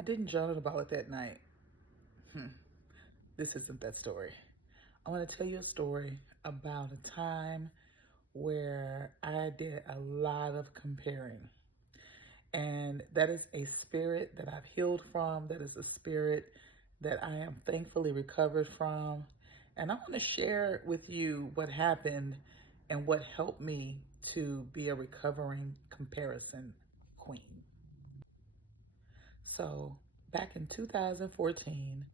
I didn't journal about it that night. Hmm. This isn't that story. I want to tell you a story about a time where I did a lot of comparing. And that is a spirit that I've healed from. That is a spirit that I am thankfully recovered from. And I want to share with you what happened and what helped me to be a recovering comparison queen. So, back in 2014,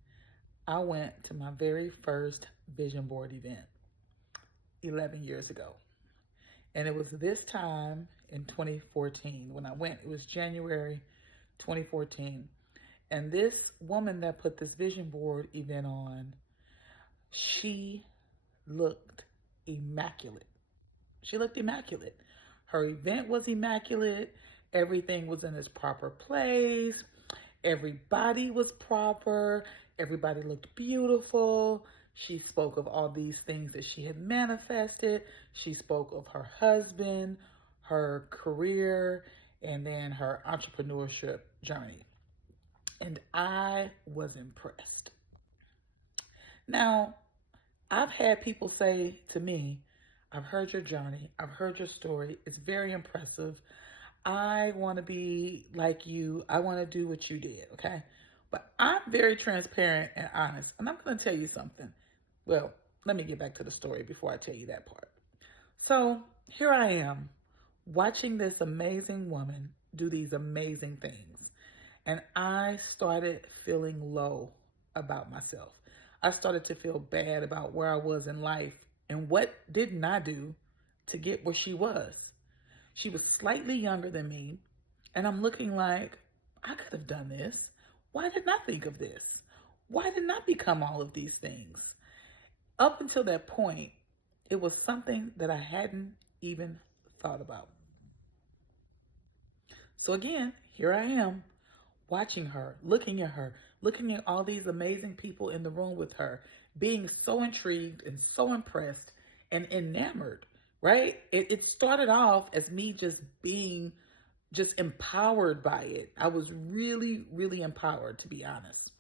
I went to my very first vision board event 11 years ago. And it was this time in 2014 when I went. It was January 2014. And this woman that put this vision board event on, she looked immaculate. She looked immaculate. Her event was immaculate. Everything was in its proper place. Everybody was proper. Everybody looked beautiful. She spoke of all these things that she had manifested. She spoke of her husband, her career, and then her entrepreneurship journey. And I was impressed. Now, I've had people say to me, I've heard your journey, I've heard your story, it's very impressive. I want to be like you, I want to do what you did, okay? But I'm very transparent and honest, and I'm going to tell you something. Well, let me get back to the story before I tell you that part. So here I am, watching this amazing woman do these amazing things. And I started feeling low about myself. I started to feel bad about where I was in life and what didn't I do to get where she was. She was slightly younger than me, and I'm looking like, I could have done this. Why didn't I think of this? Why didn't I become all of these things? Up until that point, it was something that I hadn't even thought about. So again, here I am watching her, looking at all these amazing people in the room with her, being so intrigued and so impressed and enamored, right? It started off as me just being just empowered by it. I was really, really empowered, to be honest.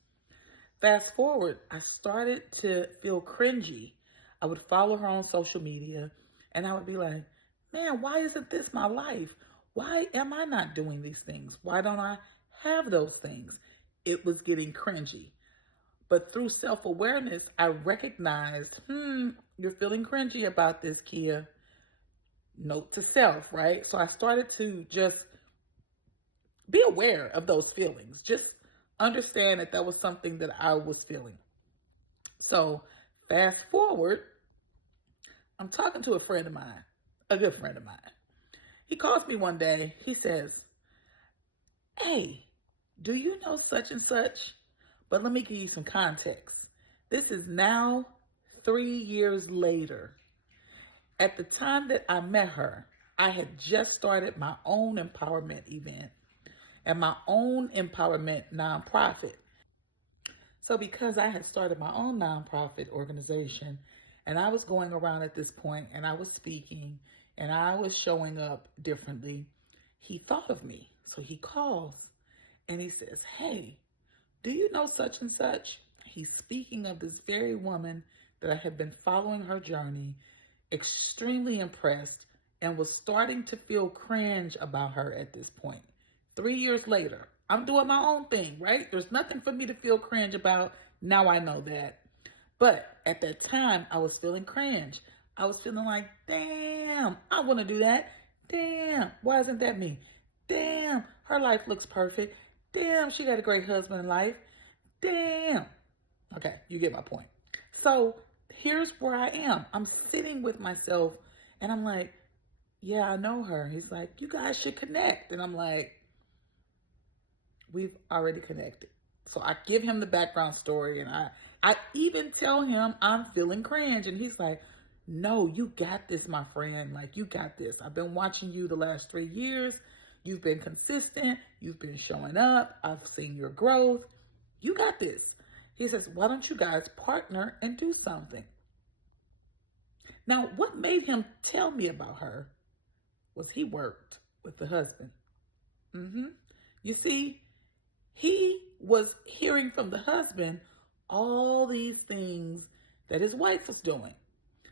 Fast forward, I started to feel cringy. I would follow her on social media and I would be like, man, why isn't this my life? Why am I not doing these things? Why don't I have those things? It was getting cringy. But through self awareness, I recognized, you're feeling cringy about this, Kia. Note to self, right? So I started to just be aware of those feelings. Just understand that that was something that I was feeling. So fast forward, I'm talking to a friend of mine, a good friend of mine. He calls me one day. He says, hey, do you know such and such? But let me give you some context. This is now 3 years later. At the time that I met her, I had just started my own empowerment event and my own empowerment nonprofit. So because I had started my own nonprofit organization and I was going around at this point and I was speaking and I was showing up differently, he thought of me. So he calls and he says, hey, do you know such and such? He's speaking of this very woman that I had been following her journey, extremely impressed, and was starting to feel cringe about her at this point. 3 years later, I'm doing my own thing, right? There's nothing for me to feel cringe about. Now I know that. But at that time, I was feeling cringe. I was feeling like, damn, I want to do that. Damn, why isn't that me? Damn, her life looks perfect. Damn, she got a great husband in life. Damn. Okay, you get my point. So here's where I am. I'm sitting with myself and I'm like, yeah, I know her. He's like, you guys should connect. And I'm like, we've already connected. So I give him the background story and I even tell him I'm feeling cringe. And he's like, no, you got this, my friend. Like, you got this. I've been watching you the last 3 years. You've been consistent. You've been showing up. I've seen your growth. You got this. He says, why don't you guys partner and do something? Now, what made him tell me about her was he worked with the husband. You see, He was hearing from the husband all these things that his wife was doing.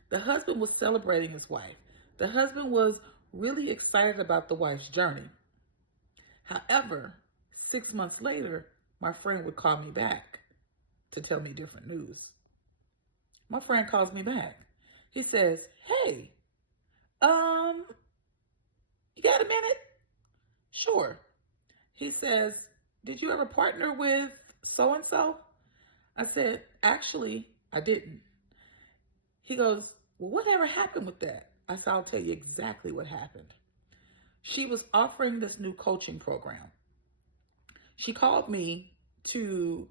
The husband was celebrating his wife. The husband was really excited about the wife's journey. However, 6 months later, my friend would call me back to tell me different news. My friend calls me back. He says, "Hey, you got a minute?" "Sure." He says, "Did you ever partner with so-and-so?" I said, "Actually, I didn't." He goes, "Well, whatever happened with that?" I said, "I'll tell you exactly what happened." She was offering this new coaching program. She called me to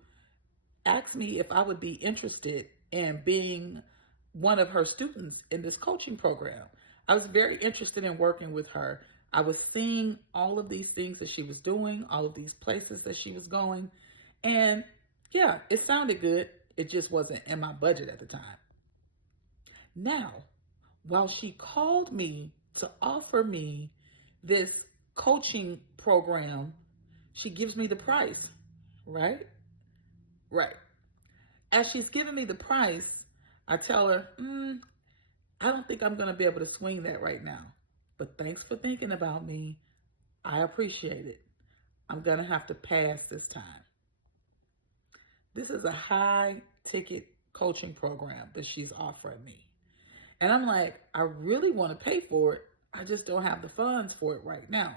ask me if I would be interested in being one of her students in this coaching program. I was very interested in working with her. I was seeing all of these things that she was doing, all of these places that she was going. And yeah, it sounded good. It just wasn't in my budget at the time. Now, while she called me to offer me this coaching program, she gives me the price, right? Right. As she's giving me the price, I tell her, I don't think I'm going to be able to swing that right now. But thanks for thinking about me. I appreciate it. I'm going to have to pass this time. This is a high ticket coaching program that she's offering me. And I'm like, I really want to pay for it. I just don't have the funds for it right now.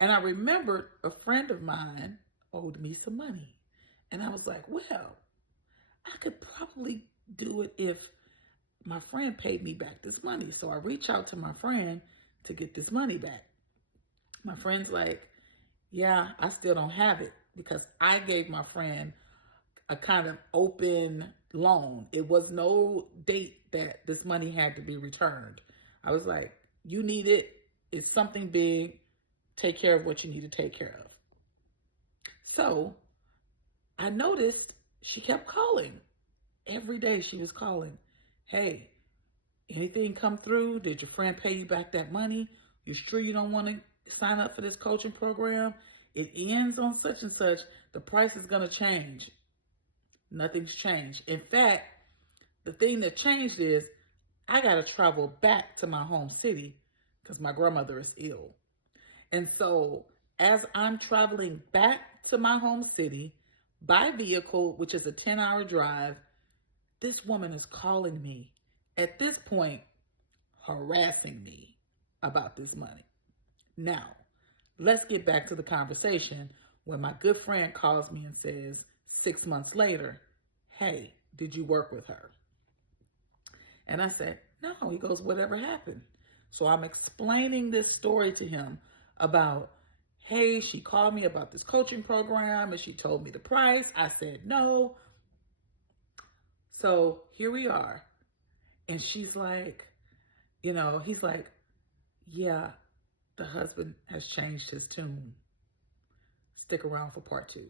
And I remembered a friend of mine owed me some money. And I was like, well, I could probably do it if my friend paid me back this money. So I reach out to my friend to get this money back. My friend's like, yeah, I still don't have it because I gave my friend a kind of open loan. It was no date that this money had to be returned. I was like, you need it. It's something big. Take care of what you need to take care of. So I noticed she kept calling. Every day she was calling. Hey, anything come through? Did your friend pay you back that money? You sure you don't want to sign up for this coaching program? It ends on such and such. The price is going to change. Nothing's changed. In fact, the thing that changed is I got to travel back to my home city because my grandmother is ill. And so as I'm traveling back to my home city by vehicle, which is a 10-hour drive, this woman is calling me, at this point, harassing me about this money. Now, let's get back to the conversation when my good friend calls me and says 6 months later, hey, did you work with her? And I said, no. He goes, whatever happened? So I'm explaining this story to him about, hey, she called me about this coaching program and she told me the price. I said no. So here we are. And she's like, he's like, yeah, the husband has changed his tune. Stick around for part 2.